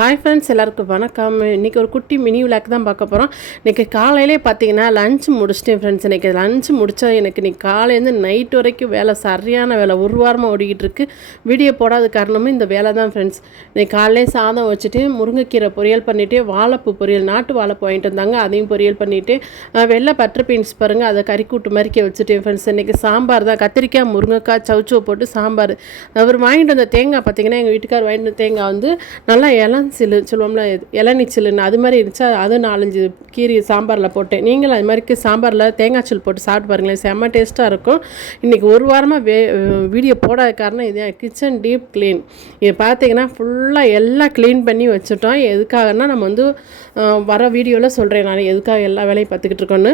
Hi friends, எல்லாருக்கும் வணக்கம். இன்றைக்கி ஒரு குட்டி மினி விளாக் தான் பார்க்க போகிறோம். இன்றைக்கி காலையிலே பார்த்தீங்கன்னா லஞ்ச் முடிச்சிட்டேன் ஃப்ரெண்ட்ஸ். இன்றைக்கி லஞ்ச் முடித்தா எனக்கு இன்றைக்கி காலையிலேருந்து நைட் வரைக்கும் வேலை, சரியான வேலை, ஒரு வாரமாக ஓடிக்கிட்டு இருக்கு. வீடியோ போடாத காரணமும் இந்த வேலை தான் ஃப்ரெண்ட்ஸ். இன்றைக்கி காலையிலே சாதம் வச்சுட்டு முருங்கைக்கீரை பொரியல் பண்ணிவிட்டு, வாழைப்பூ பொரியல், நாட்டு வாழைப்பூ வாங்கிட்டு வந்தாங்க, அதையும் பொரியல் பண்ணிவிட்டு, வெள்ளை பட்டர் பீன்ஸ் பாருங்கள், அதை கறி கூட்டு மாதிரி வச்சுட்டேன் ஃப்ரெண்ட்ஸ். இன்றைக்கி சாம்பார் தான், கத்திரிக்காய், முருங்கைக்காய், சவுச்சோ போட்டு சாம்பார். அவர் வாங்கிட்டு வந்த தேங்காய் பார்த்தீங்கன்னா, எங்கள் வீட்டுக்கார் வாங்கிட்டு வந்த தேங்காய் வந்து நல்லா சில்லு சொல்லுவோம்ல, இளநீ சில்லுன்னு அது மாதிரி இருந்துச்சு. அது 4-5 கீரி சாம்பாரில் போட்டேன். நீங்களும் அது மாதிரி சாம்பாரில் தேங்காய் சில் போட்டு சாப்பிட்டு பாருங்களேன், செம்ம டேஸ்ட்டாக இருக்கும். இன்றைக்கி ஒரு வாரமாக வீடியோ போடாத காரணம் இது. Kitchen deep clean. இது பார்த்தீங்கன்னா ஃபுல்லாக எல்லாம் க்ளீன் பண்ணி வச்சுட்டோம். எதுக்காகனா நம்ம வந்து வர வீடியோவில் சொல்கிறேன் நான் எதுக்காக எல்லா வேலையும் பார்த்துக்கிட்டு இருக்கோன்னு.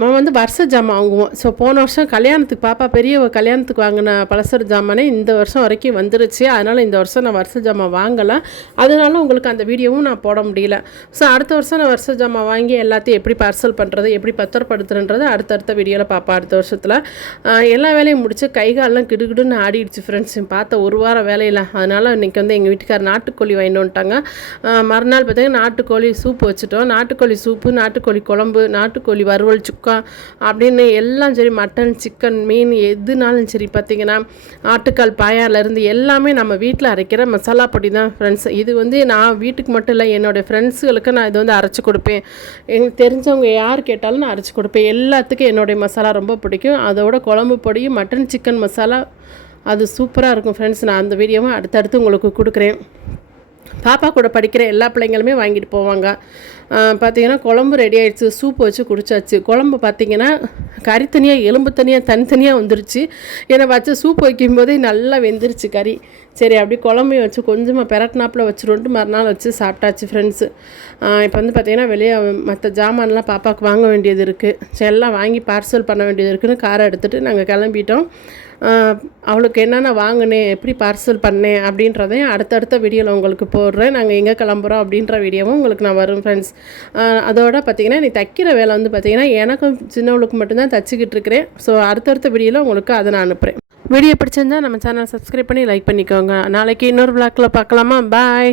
நம்ம வந்து வருஷ ஜாமான் வாங்குவோம். ஸோ போன வருஷம் கல்யாணத்துக்கு பாப்பா பெரிய கல்யாணத்துக்கு வாங்கின பலசர ஜாமானே இந்த வருஷம் வரைக்கும் வந்துருச்சு. அதனால் இந்த வருஷம் நான் வருஷ ஜாமான் வாங்கலை. அதனால உங்களுக்கு அந்த வீடியோவும் நான் போட முடியல. ஸோ அடுத்த வருஷம் நான் வருஷ ஜாமான் வாங்கி எல்லாத்தையும் எப்படி பார்சல் பண்ணுறது, எப்படி பத்திரப்படுத்துறன்றது அடுத்தடுத்த வீடியோவில் பார்ப்பேன். அடுத்த வருஷத்தில் எல்லா வேலையும் முடிச்சு கைகாலெலாம் கிடுகிடுன்னு ஆடிடுச்சு ஃப்ரெண்ட்ஸ். பார்த்த ஒரு வாரம் வேலையில். அதனால் இன்றைக்கி வந்து எங்கள் வீட்டுக்கார் நாட்டுக்கோழி வாங்கிட்டு வந்துட்டாங்க. மறுநாள் பார்த்தீங்கன்னா நாட்டுக்கோழி சூப்பு வச்சுட்டோம். நாட்டுக்கோழி சூப்பு, நாட்டுக்கோழி குழம்பு, நாட்டுக்கோழி வறுவல், சுக்கா அப்படின்னு எல்லாம் சரி, மட்டன், சிக்கன், மீன் எதுனாலும் சரி பார்த்தீங்கன்னா ஆட்டுக்கால் பாயாலேருந்து எல்லாமே நம்ம வீட்டில் அரைக்கிற மசாலா பொடி தான் ஃப்ரெண்ட்ஸ். இது வந்து நான் வீட்டுக்கு மட்டும் இல்லை, என்னோடய ஃப்ரெண்ட்ஸுகளுக்கு நான் இது வந்து அரைச்சி கொடுப்பேன். எங்களுக்கு தெரிஞ்சவங்க யார் கேட்டாலும் நான் அரைச்சி கொடுப்பேன். எல்லாத்துக்கும் என்னுடைய மசாலா ரொம்ப பிடிக்கும். அதோட குழம்பு பொடியும் மட்டன் சிக்கன் மசாலா அது சூப்பராக இருக்கும் ஃப்ரெண்ட்ஸ். நான் அந்த வீடியோவை அடுத்தடுத்து உங்களுக்கு கொடுக்குறேன். பாப்பா கூட படிக்கிற எல்லா பிள்ளைங்களுமே வாங்கிட்டு போவாங்க. பார்த்திங்கன்னா குழம்பு ரெடி ஆகிடுச்சு, சூப்பு வச்சு குடிச்சாச்சு. குழம்பு பார்த்திங்கன்னா கறி தனியாக, எலும்பு தனியாக, தனித்தனியாக வந்துருச்சு. ஏன்னா வச்சு சூப்பு வைக்கும்போதே நல்லா வெந்துருச்சு கறி. சரி, அப்படி குழம்பையும் வச்சு கொஞ்சமாக பெரட்னாப்பில் வச்சுருன்ட்டு மறுநாள் வச்சு சாப்பிட்டாச்சு ஃப்ரெண்ட்ஸு. இப்போ வந்து பார்த்திங்கன்னா வெளியே மற்ற ஜாமான்லாம் பாப்பாவுக்கு வாங்க வேண்டியது இருக்குது. சரி, எல்லாம் வாங்கி பார்சல் பண்ண வேண்டியது இருக்குதுன்னு காரை எடுத்துகிட்டு நாங்கள் கிளம்பிட்டோம். அவளுக்கு என்னென்ன வாங்கினேன், எப்படி பார்சல் பண்ணேன் அப்படின்றதையும் அடுத்தடுத்த வீடியோவில் உங்களுக்கு போடுறேன். நாங்கள் எங்கே கிளம்புறோம் அப்படின்ற வீடியோவும் உங்களுக்கு நான் வரும் ஃப்ரெண்ட்ஸ். அதோட பார்த்திங்கன்னா நீ தைக்கிற வேலை வந்து பார்த்திங்கன்னா எனக்கும் சின்னவளுக்கு மட்டும்தான் தச்சுக்கிட்டு இருக்கிறேன். ஸோ அடுத்தடுத்த வீடியோவில் உங்களுக்கு அதை நான் அனுப்புகிறேன். வீடியோ பிடிச்சிருந்தால் நம்ம சேனலை சப்ஸ்கிரைப் பண்ணி லைக் பண்ணிக்கோங்க. நாளைக்கு இன்னொரு விளாக்கில் பார்க்கலாமா? பாய்.